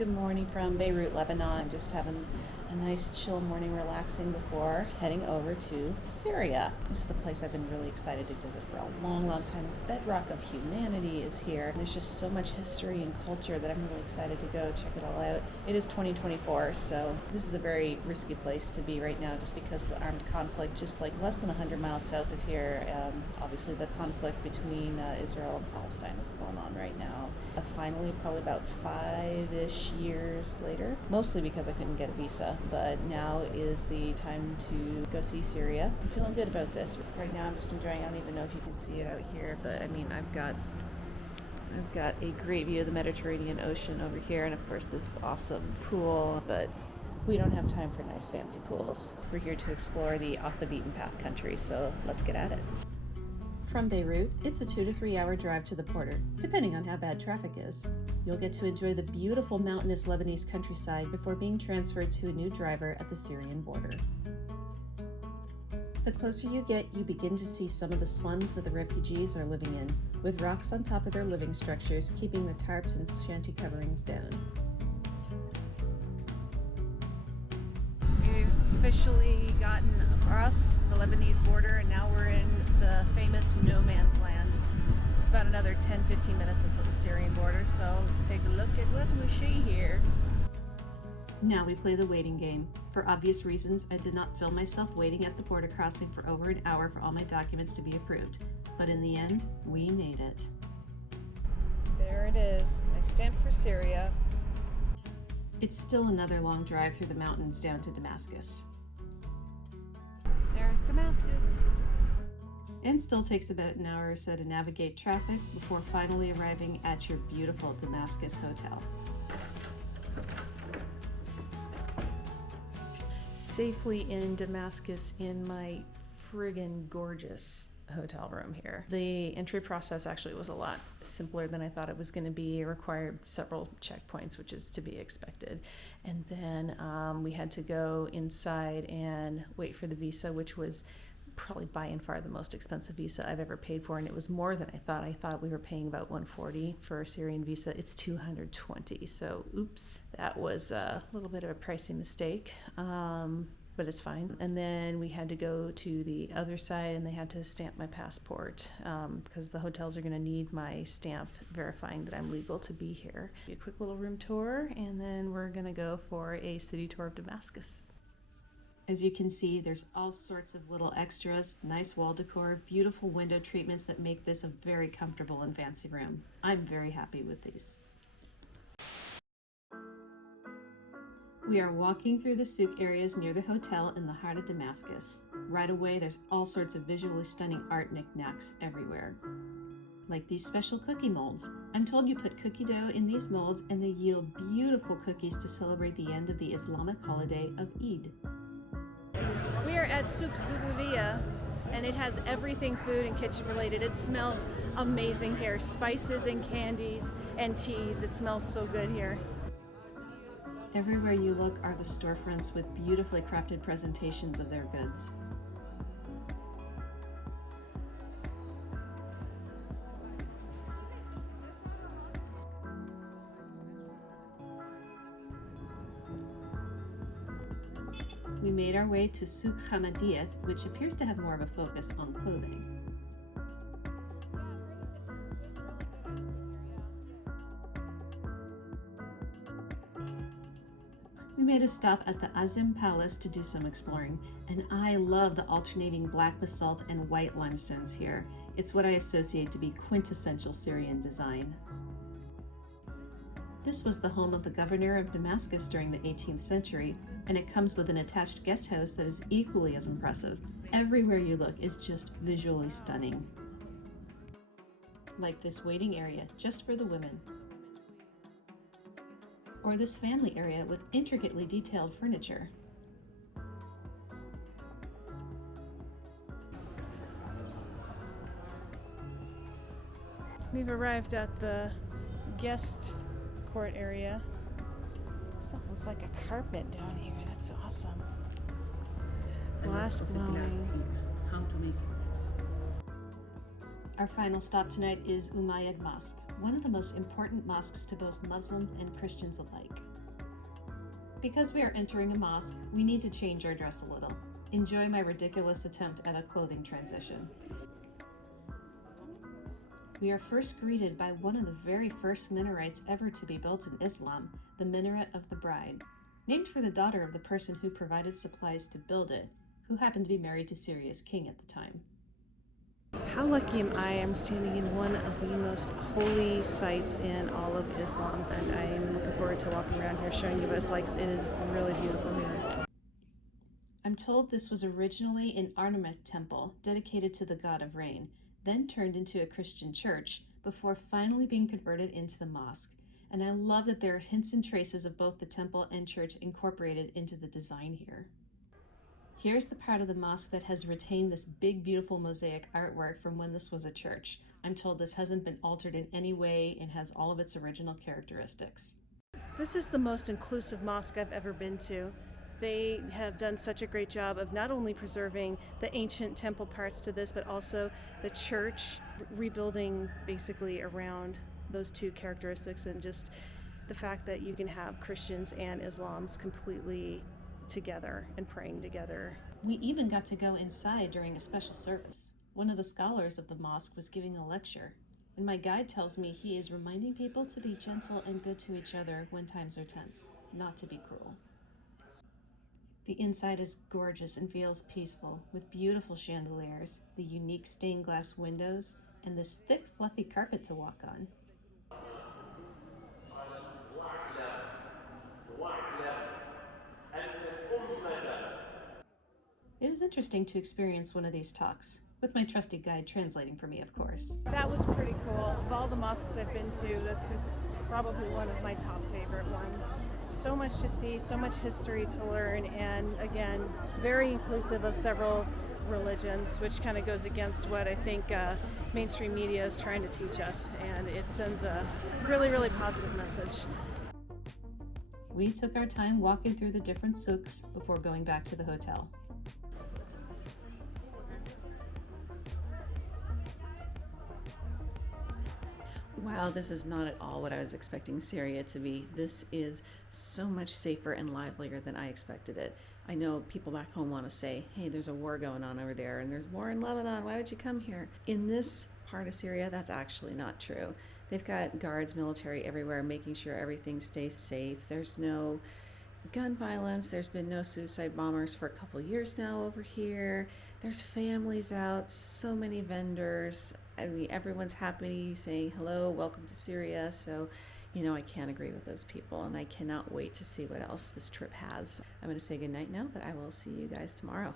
Good morning from Beirut, Lebanon. Just having a nice chill morning relaxing before heading over to Syria. This is a place I've been really excited to visit for a long time. The bedrock of humanity is here. There's just so much history and culture that I'm really excited to go check it all out. It is 2024, so this is a very risky place to be right now just because of the armed conflict just like less than 100 miles south of here. Obviously the conflict between Israel and Palestine is going on right now. Finally, probably about 5-ish years later, mostly because I couldn't get a visa, but now is the time to go see Syria. I'm feeling good about this. Right now I'm just enjoying, I don't even know if you can see it out here, but I mean, I've got a great view of the Mediterranean Ocean over here, and of course this awesome pool, but we don't have time for nice fancy pools. We're here to explore the off the beaten path country, so let's get at it. From Beirut, it's a 2 to 3 hour drive to the border, depending on how bad traffic is. You'll get to enjoy the beautiful mountainous Lebanese countryside before being transferred to a new driver at the Syrian border. The closer you get, you begin to see some of the slums that the refugees are living in, with rocks on top of their living structures, keeping the tarps and shanty coverings down. We've officially gotten across the Lebanese border, and now we're in the famous no man's land. It's about another 10-15 minutes until the Syrian border, so let's take a look at what we see here. Now we play the waiting game. For obvious reasons, I did not film myself waiting at the border crossing for over an hour for all my documents to be approved. But in the end, we made it. There it is, my stamp for Syria. It's still another long drive through the mountains down to Damascus. There's Damascus. And still takes about an hour or so to navigate traffic before finally arriving at your beautiful Damascus hotel. Safely in Damascus in my friggin' gorgeous hotel room here. The entry process actually was a lot simpler than I thought it was going to be. It required several checkpoints, which is to be expected. And then we had to go inside and wait for the visa, which was probably by and far the most expensive visa I've ever paid for, and it was more than I thought. I thought we were paying about $140 for a Syrian visa. It's $220, so oops. That was a little bit of a pricey mistake. But it's fine. And then we had to go to the other side and they had to stamp my passport because the hotels are going to need my stamp verifying that I'm legal to be here. A quick little room tour, and then we're going to go for a city tour of Damascus. As you can see, there's all sorts of little extras, nice wall decor, beautiful window treatments that make this a very comfortable and fancy room. I'm very happy with these. We are walking through the souk areas near the hotel in the heart of Damascus. Right away, there's all sorts of visually stunning art knickknacks everywhere. Like these special cookie molds. I'm told you put cookie dough in these molds and they yield beautiful cookies to celebrate the end of the Islamic holiday of Eid. We are at Souk Souria, and it has everything food and kitchen related. It smells amazing here. Spices and candies and teas. It smells so good here. Everywhere you look are the storefronts with beautifully crafted presentations of their goods. We made our way to Souk Hamadiyat, which appears to have more of a focus on clothing. We made a stop at the Azim Palace to do some exploring, and I love the alternating black basalt and white limestones here. It's what I associate to be quintessential Syrian design. This was the home of the governor of Damascus during the 18th century, and it comes with an attached guest house that is equally as impressive. Everywhere you look is just visually stunning. Like this waiting area just for the women. Or this family area with intricately detailed furniture. We've arrived at the guest court area. It's almost like a carpet down here. That's awesome. Glass blowing. How to make it. Our final stop tonight is Umayyad Mosque, one of the most important mosques to both Muslims and Christians alike. Because we are entering a mosque, we need to change our dress a little. Enjoy my ridiculous attempt at a clothing transition. We are first greeted by one of the very first minarets ever to be built in Islam, the Minaret of the Bride, named for the daughter of the person who provided supplies to build it, who happened to be married to Syria's king at the time. How lucky am I? I'm standing in one of the most holy sites in all of Islam, and I am looking forward to walking around here showing you what it's like. It is really beautiful here. I'm told this was originally an Artemis temple dedicated to the god of rain, then turned into a Christian church, before finally being converted into the mosque. And I love that there are hints and traces of both the temple and church incorporated into the design here. Here's the part of the mosque that has retained this big, beautiful mosaic artwork from when this was a church. I'm told this hasn't been altered in any way and has all of its original characteristics. This is the most inclusive mosque I've ever been to. They have done such a great job of not only preserving the ancient temple parts to this, but also the church, rebuilding basically around those two characteristics, and just the fact that you can have Christians and Islams completely together and praying together. We even got to go inside during a special service. One of the scholars of the mosque was giving a lecture, and my guide tells me he is reminding people to be gentle and good to each other when times are tense, not to be cruel. The inside is gorgeous and feels peaceful, with beautiful chandeliers, the unique stained glass windows, and this thick, fluffy carpet to walk on. It was interesting to experience one of these talks, with my trusty guide translating for me, of course. That was pretty cool. Of all the mosques I've been to, that's just probably one of my top favorite ones. So much to see, so much history to learn, and again, very inclusive of several religions, which kind of goes against what I think mainstream media is trying to teach us, and it sends a really, really positive message. We took our time walking through the different souks before going back to the hotel. Wow, this is not at all what I was expecting Syria to be. This is so much safer and livelier than I expected it. I know people back home want to say, hey, there's a war going on over there and there's war in Lebanon. Why would you come here? In this part of Syria, that's actually not true. They've got guards, military everywhere, making sure everything stays safe. There's no gun violence. There's been no suicide bombers for a couple years now over here. There's families out, so many vendors. I mean, everyone's happy saying hello, welcome to Syria. So, I can't agree with those people, and I cannot wait to see what else this trip has. I'm going to say goodnight now, but I will see you guys tomorrow.